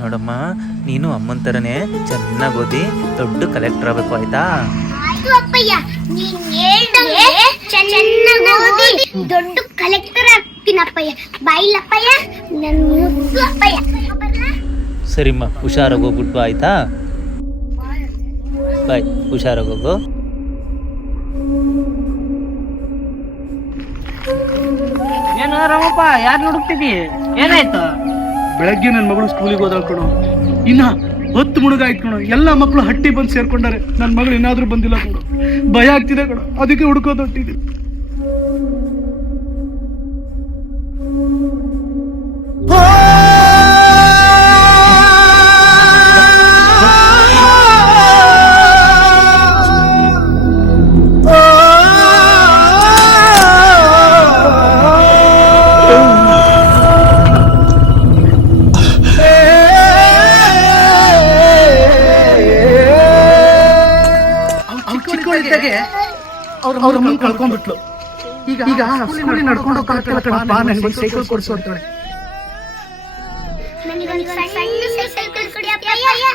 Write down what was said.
ನೋಡಮ್ಮ, ನೀನು ಅಮ್ಮನ ಥರನೇ ಚೆನ್ನಾಗಿ ಓದಿ ದೊಡ್ಡ ಕಲೆಕ್ಟರ್ ಆಗಬೇಕು, ಆಯ್ತಾ? ಆಯ್ತು ಅಪ್ಪಯ್ಯ, ನೀನ್ ಹೇಳ್ದಂಗೆ ಚೆನ್ನಾಗಿ ಓದಿ ದೊಡ್ಡ ಕಲೆಕ್ಟರ್ ಆಗ್ತೀನಪ್ಪಯ್ಯ. ಬಾಯಿಲಪ್ಪಯ್ಯ, ನನ್ ಮುದ್ದು ಅಪ್ಪಯ್ಯ. ಸರಿಮ್ಮ, ಹುಷಾರಾಗಿ ಹೋಗ್ಬಿಟ್ಟು ಆಯ್ತಾ? ಬಾಯ್, ಹುಷಾರಾಗಿ ಹೋಗು. ಏನು ರಾಮಪ್ಪ, ಯಾರು ಹುಡುಕ್ತಿದ್ದಿ? ಏನಾಯ್ತು? ಬೆಳಗ್ಗೆ ನನ್ನ ಮಗಳು ಸ್ಕೂಲಿಗೆ ಹೋದಳು ಕಣೋ. ಇನ್ನ 10 ಮುಳುಗಾಯ್ತು ಕಣೋ. ಎಲ್ಲ ಮಕ್ಕಳು ಹಟ್ಟಿ ಬಂದು ಸೇರ್ಕೊಂಡಾರೆ. ನನ್ನ ಮಗಳು ಏನಾದ್ರೂ ಬಂದಿಲ್ಲ ಕಣೋ. ಭಯ ಆಗ್ತಿದೆ ಕಣೋ, ಅದಕ್ಕೆ ಹುಡುಕೋದು ಹೊಟ್ಟಿದ್ದೆ. ಅವ್ರ ಅಮ್ಮನ ಕಳ್ಕೊಂಡ್ಬಿಟ್ಲು. ಈಗ ಸ್ಕೂಲಿಗೆ ನಡ್ಕೊಂಡು ಹೋಗ್ತಾಳೆ ಕಣಪ್ಪ. ನನಗೆ ಸೈಕಲ್ ಕೊಡ್ಸು ಅಂತಾಳೆ. ನನಗೊಂದು ಸಣ್ಣ ಸೈಕಲ್ ಕೊಡಿ ಅಪ್ಪಯ್ಯ.